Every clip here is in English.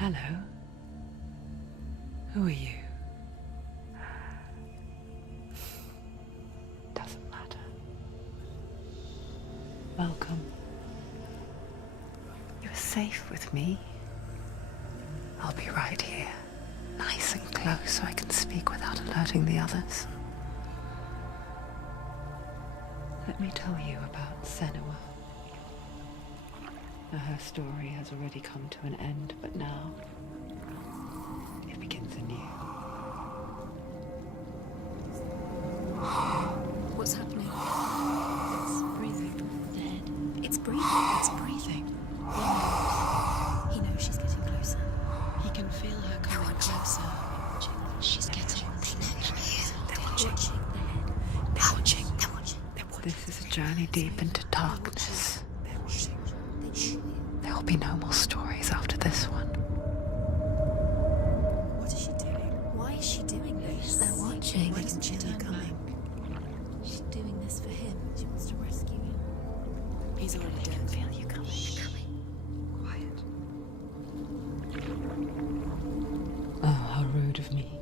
Hello. Who are you? Doesn't matter. Welcome. You're safe with me. I'll be right here, nice and close so I can speak without alerting the others. Let me tell you about Senua. Now, her story has already come to an end, but now it begins anew. What's happening? It's breathing. Dead. It's breathing. It's breathing. He knows she's getting closer. He can feel her coming closer. She's getting closer. They're watching. They're watching. They're watching. This is a journey deep into darkness. There will be no more stories after this one. What is she doing? Why is she doing this? They're watching. Why doesn't she turn coming? She's doing this for him. She wants to rescue him. He's already dead. I can feel you coming. Quiet. Oh, how rude of me.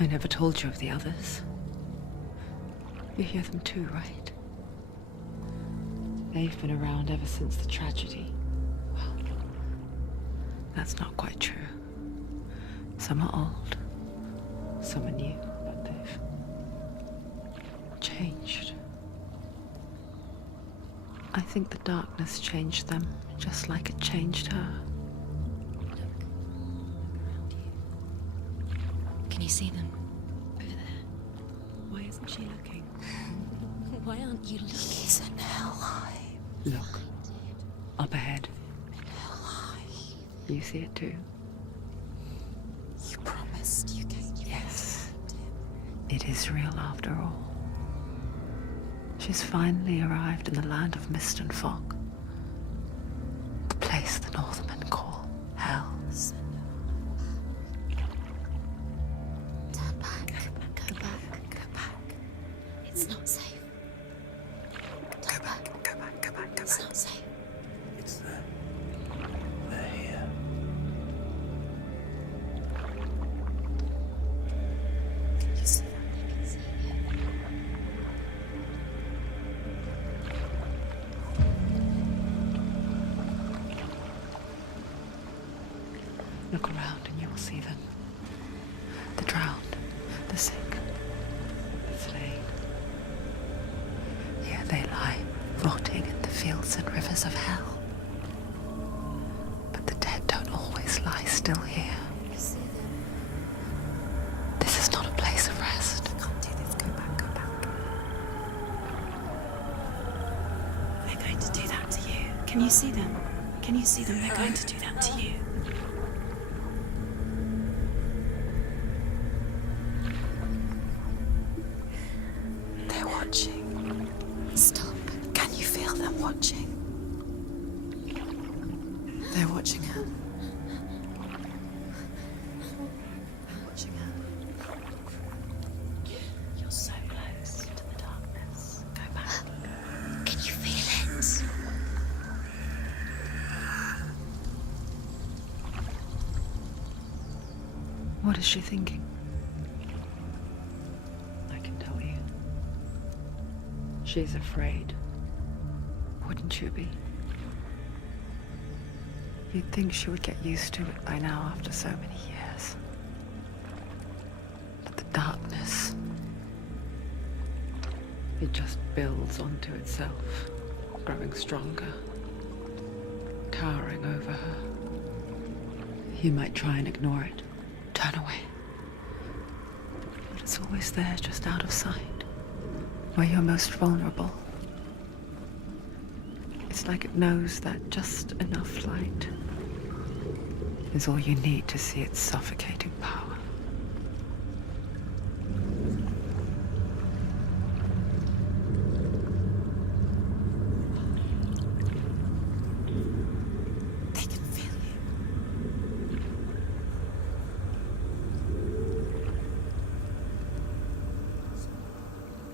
I never told you of the others. You hear them too, right? They've been around ever since the tragedy. Well, that's not quite true. Some are old, some are new, but they've changed. I think the darkness changed them, just like it changed her. Can you see them? Over there. Why isn't she looking? Why aren't you looking? He's in hell. Look, up ahead. You see it too? You promised you gave me. Yes. It is real after all. She's finally arrived in the land of mist and fog. The place the Northmen call hell. Turn back. Go back. Go back. It's not safe. Go back. Go back. Go back. It's not safe. It's them. They're here. Can you see that? They can see you. Look around and you will see them. The drowned, the sick, the slain. Here they lie, rotting in the fields and rivers of hell. But the dead don't always lie still here. You see them. This is not a place of rest. You can't do this. Go back. Go back. They're going to do that to you. Can you see them? Can you see them? They're going to do that to you. They're watching. Stop. Can you feel them watching? They're watching her. They're watching her. You're so close to the darkness. Go back. Can you feel it? What is she thinking? I can tell you. She's afraid. Wouldn't you be? You'd think she would get used to it by now after so many years. But the darkness, it just builds onto itself, growing stronger, towering over her. You might try and ignore it, turn away. But it's always there, just out of sight, where you're most vulnerable. It's like it knows that just enough light is all you need to see its suffocating power. They can feel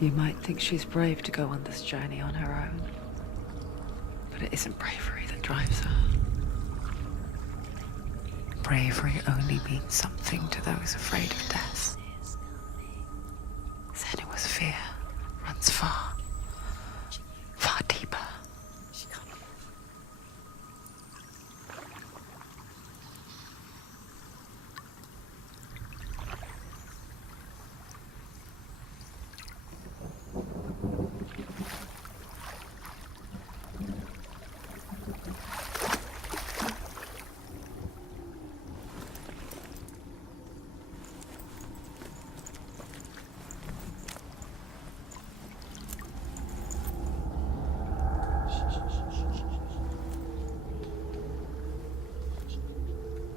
you. You might think she's brave to go on this journey on her own, but it isn't bravery that drives her. bravery only means something to those afraid of death. Senua's fear runs far, far deeper.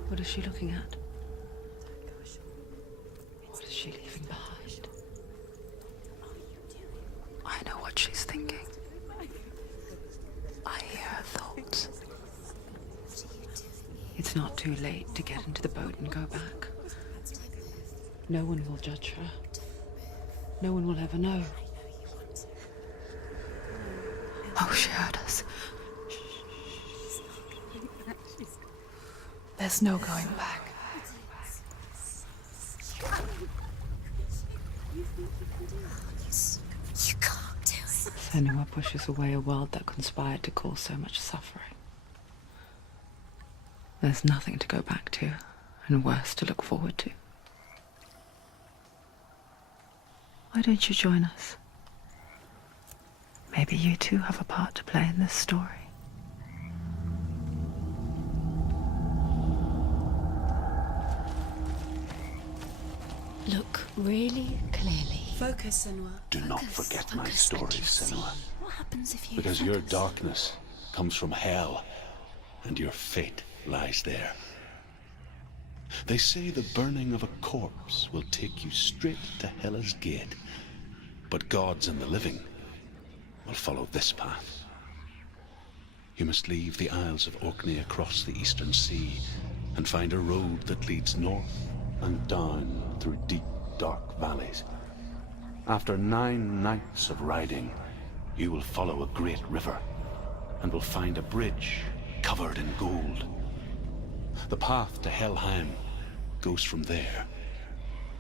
What is she looking at? What is she leaving behind? I know what she's thinking. I hear her thoughts. It's not too late to get into the boat and go back. No one will judge her. No one will ever know. Oh, she heard us. There's no going back. You can't do it. Senua pushes away a world that conspired to cause so much suffering. There's nothing to go back to, and worse to look forward to. Why don't you join us? Maybe you too have a part to play in this story. Look really clearly. Focus, Senua. Do not forget my stories, Senua. What happens if you Because your focus? darkness comes from hell, and your fate lies there. They say the burning of a corpse will take you straight to Hela's gate, but gods and the living will follow this path. You must leave the Isles of Orkney across the eastern sea and find a road that leads north and down through deep, dark valleys. After 9 nights of riding, you will follow a great river and will find a bridge covered in gold. The path to Helheim goes from there,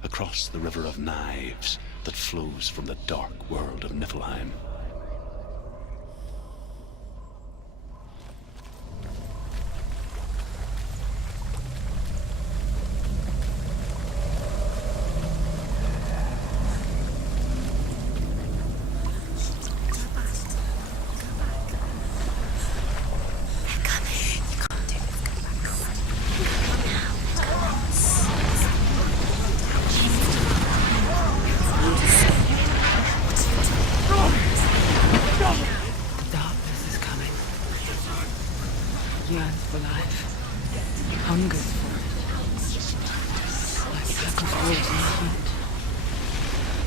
across the river of knives that flows from the dark world of Niflheim. Yearns for life, hungers for it, like Packle's wolves in the hunt.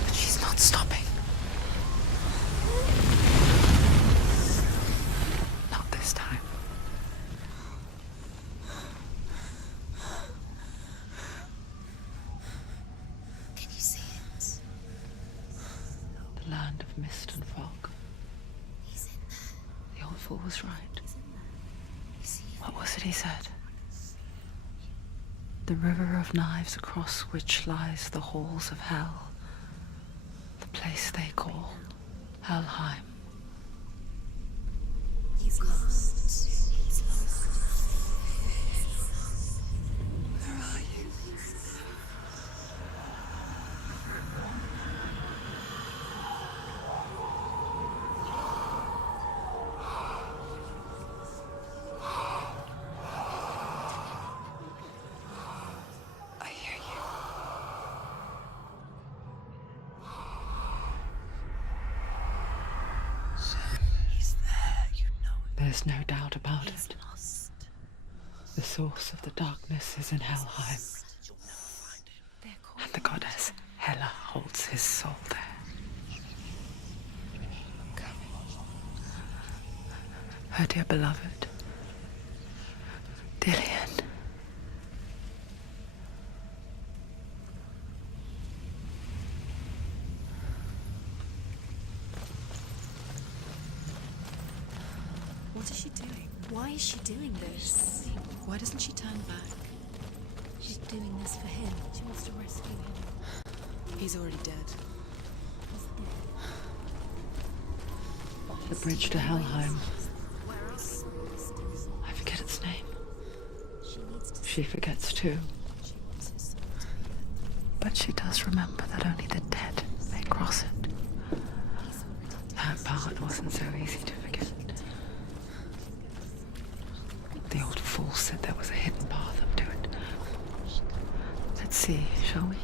But she's not stopping. Not this time. Can you see it? The land of mist and fog. He's in there. The old fool was right. You see it? What was it he said? The river of knives across which lies the halls of hell. The place they call Helheim. He's lost. He's lost. Where are you? I hear you. He's there, you know it. There's no doubt about He's it. lost. The source of the darkness is in Helheim, and the goddess Hela holds his soul there. Her dear beloved, Dillian. What is she doing? Why is she doing this? Why doesn't she turn back? She's doing this for him. She wants to rescue him. He's already dead. The bridge to Helheim. I forget its name. She forgets too. But she does remember that only the dead may cross it. That part wasn't so easy to forget. The old fool said there was a hidden path up to it. Let's see, shall we?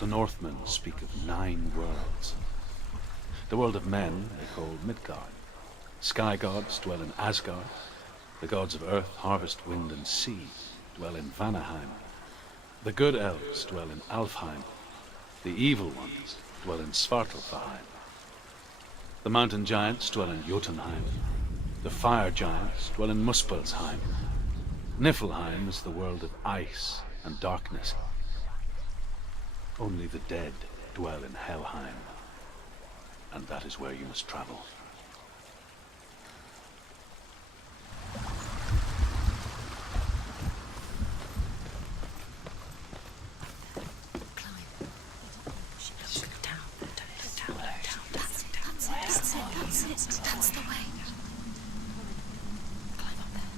The Northmen speak of 9 worlds. The world of men they call Midgard. Sky gods dwell in Asgard. The gods of earth, harvest, wind, and sea dwell in Vanaheim. The good elves dwell in Alfheim. The evil ones dwell in Svartalfheim. The mountain giants dwell in Jotunheim. The fire giants dwell in Muspelheim. Niflheim is the world of ice and darkness. Only the dead dwell in Helheim, and that is where you must travel. That's the way. Climb up there.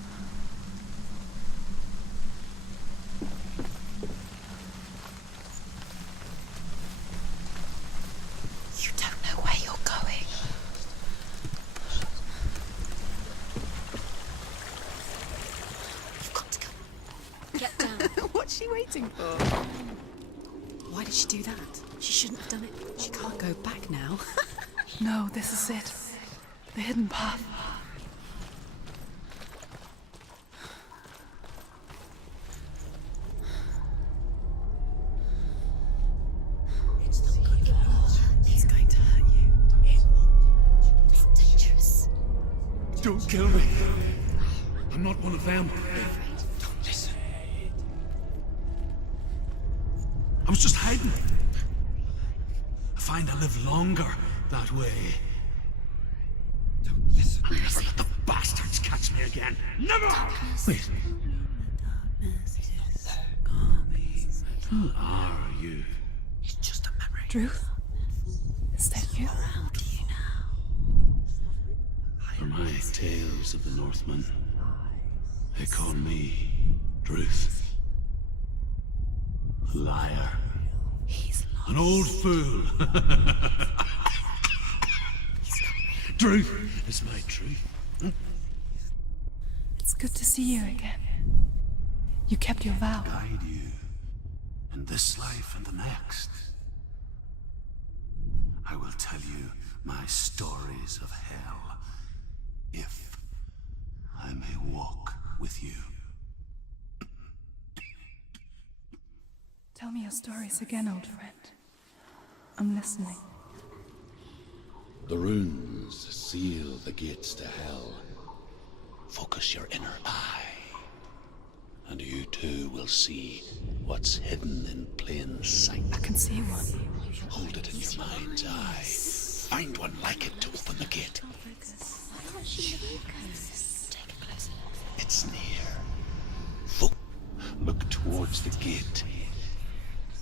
You don't know where you're going. You've got to go. Get down. What's she waiting for? Why did she do that? She shouldn't have done it. She can't go back now. No, this is it. The hidden path. It's not good. It's going to hurt you. It's dangerous. Don't kill me. I'm not one of them. Don't listen. I was just hiding. I find I live longer that way. Don't listen. I'll never let the bastards catch me again. Never! Wait. Who are you? It's just a memory. Druth? Is that you? For my tales of the Northmen, they call me Druth. A liar. He's lost. An old fool. Truth is my truth. It's good to see you again. You kept your vow. Guide you in this life and the next. I will tell you my stories of hell, if I may walk with you. Tell me your stories again, old friend. I'm listening. The runes seal the gates to hell. Focus your inner eye, and you too will see what's hidden in plain sight. I can see one. Hold it in your mind's eye. Find one like it to open the gate. Why can't she focus? Take a closer look. It's near. Look towards the gate,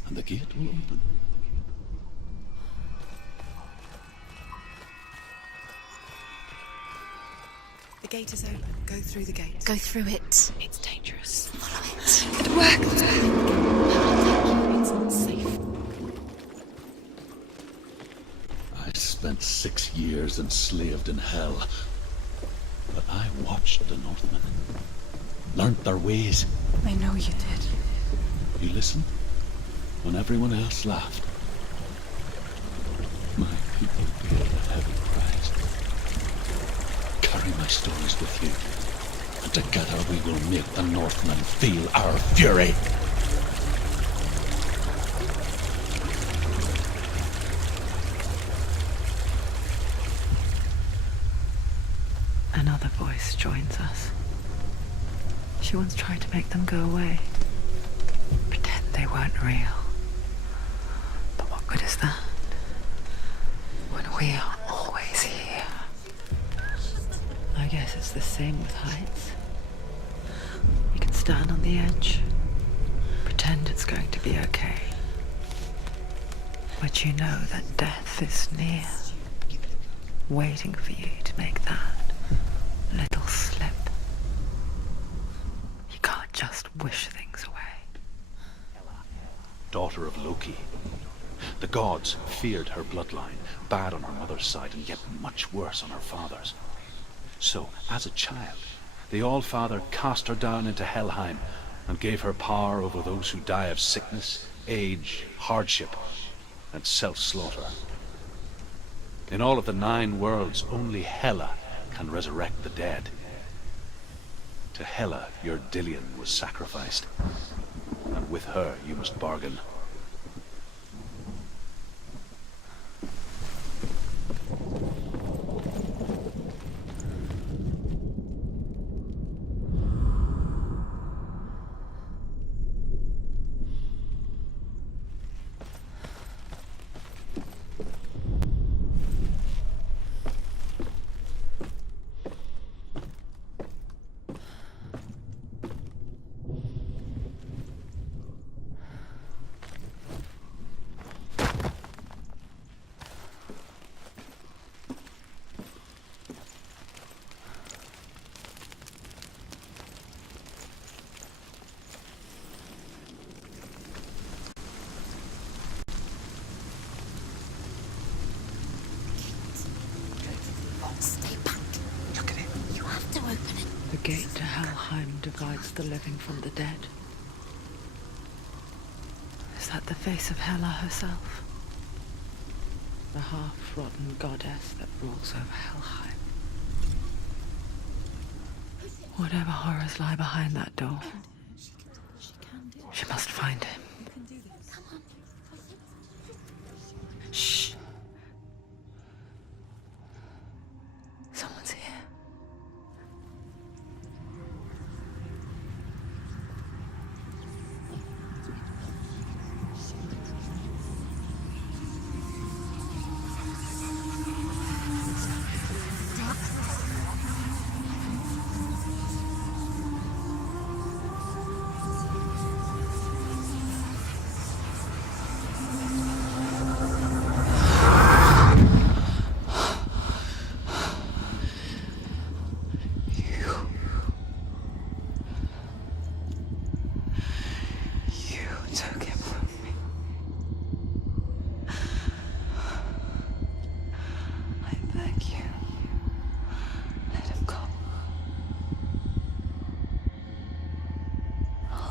and the gate will open. The gate is open. Go through the gate. Go through it. It's dangerous. Follow it. It worked! It's not safe. I spent 6 years enslaved in hell, but I watched the Northmen, learnt their ways. I know you did. You listened when everyone else laughed. My people paid a heavy price. Carry my stories with you, and together we will make the Northmen feel our fury. Another voice joins us. She once tried to make them go away. Pretend they weren't real. But what good is that? When we are all guess it's the same with heights. You can stand on the edge, pretend it's going to be okay. But you know that death is near, waiting for you to make that little slip. You can't just wish things away. Daughter of Loki. The gods feared her bloodline, bad on her mother's side and yet much worse on her father's. So, as a child, the All-Father cast her down into Helheim and gave her power over those who die of sickness, age, hardship, and self-slaughter. In all of the 9 worlds, only Hela can resurrect the dead. To Hela, your Dillion was sacrificed, and with her you must bargain. Stay back. Look at it. You have to open it. The gate to Helheim divides the living from the dead. Is that the face of Hela herself? The half-rotten goddess that rules over Helheim. Whatever horrors lie behind that door, she must find him. Shh. Someone's here.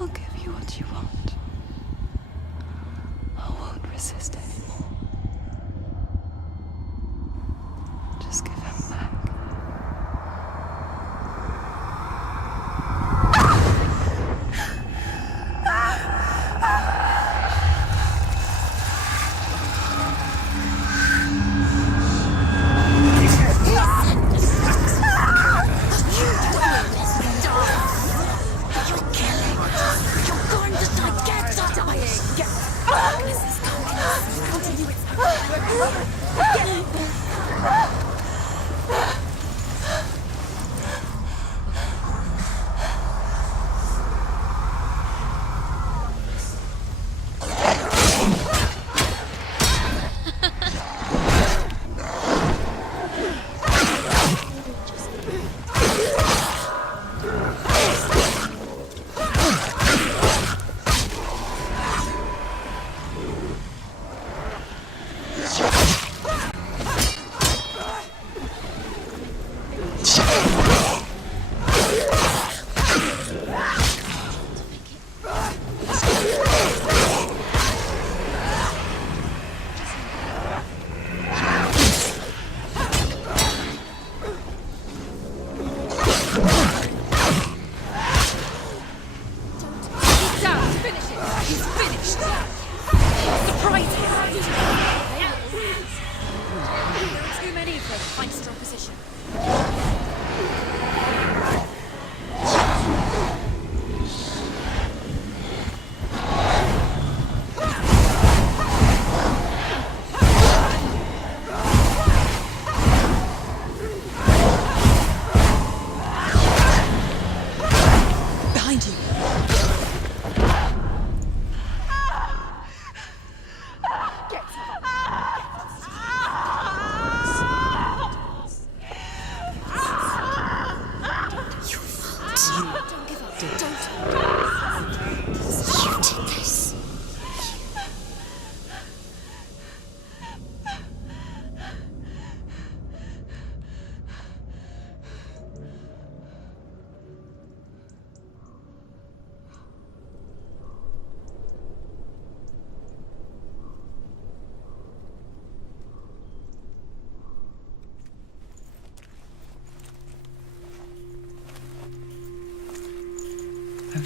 I'll give you what you want. I won't resist anymore. Just give him back.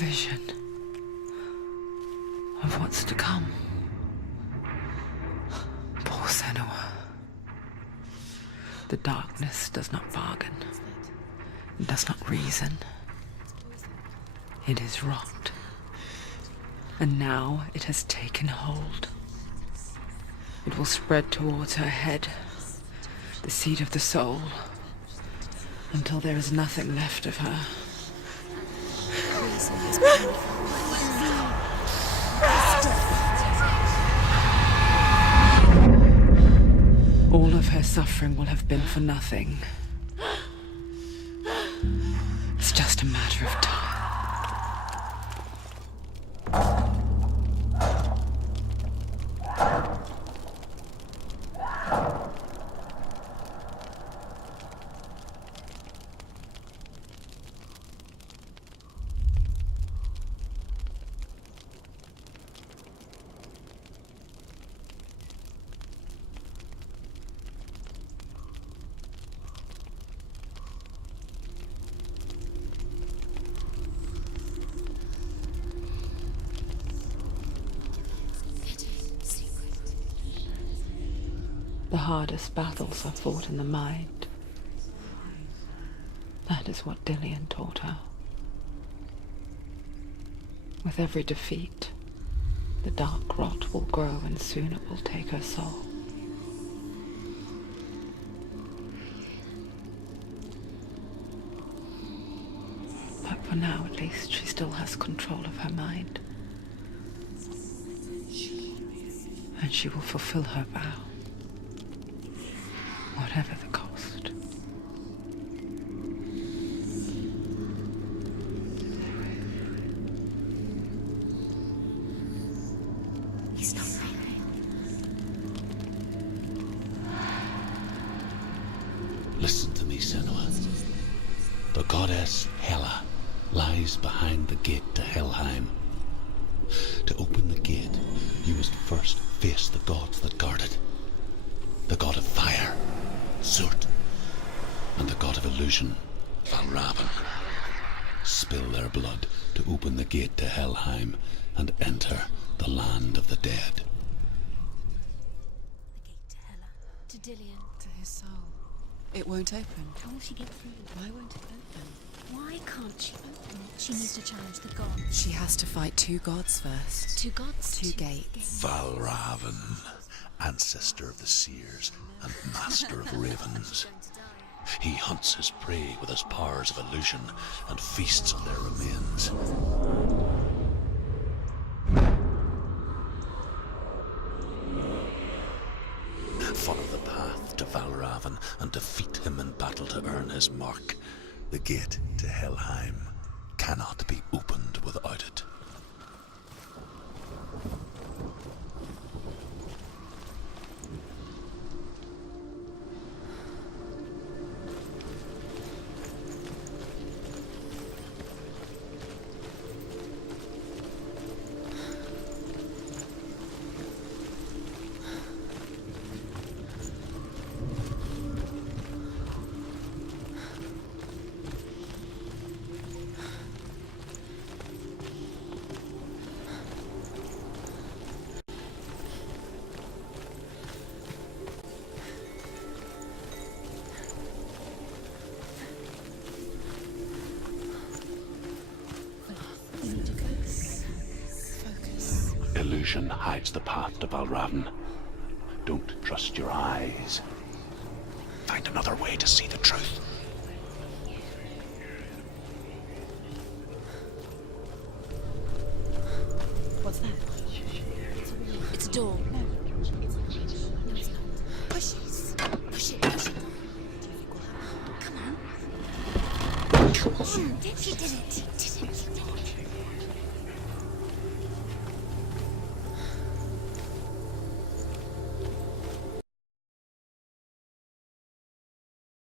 vision of what's to come. Poor Senua. The darkness does not bargain. It does not reason. It is rot. And now it has taken hold. It will spread towards her head, the seat of the soul, until there is nothing left of her. All of her suffering will have been for nothing. It's just a matter of time. The hardest battles are fought in the mind. That is what Dillian taught her. With every defeat, the dark rot will grow and soon it will take her soul. But for now, at least, she still has control of her mind. And she will fulfill her vow. Whatever the cost. He's not right. Listen to me, Senua. The goddess Hela lies behind the gate to Helheim. To open the gate, you must first face the gods that guard it. The god of fire, Zurt, and the god of illusion, Valravn. Spill their blood to open the gate to Helheim and enter the land of the dead. The gate to Hela. To Dillian. To his soul. It won't open. How will she get through? Why won't it open? Why can't she open it? She needs to challenge the gods. She has to fight two gods first. Two gods? Two gates. Valravn, ancestor of the seers and master of ravens. He hunts his prey with his powers of illusion and feasts on their remains. Follow the path to Valravn and defeat him in battle to earn his mark. The gate to Helheim cannot be opened without it. Illusion hides the path to Valravn. Don't trust your eyes. Find another way to see the truth. What's that? It's a door. No, it's not. Push it. Push it. Push it. Do you think we'll have it? Come on. Come on. She did it.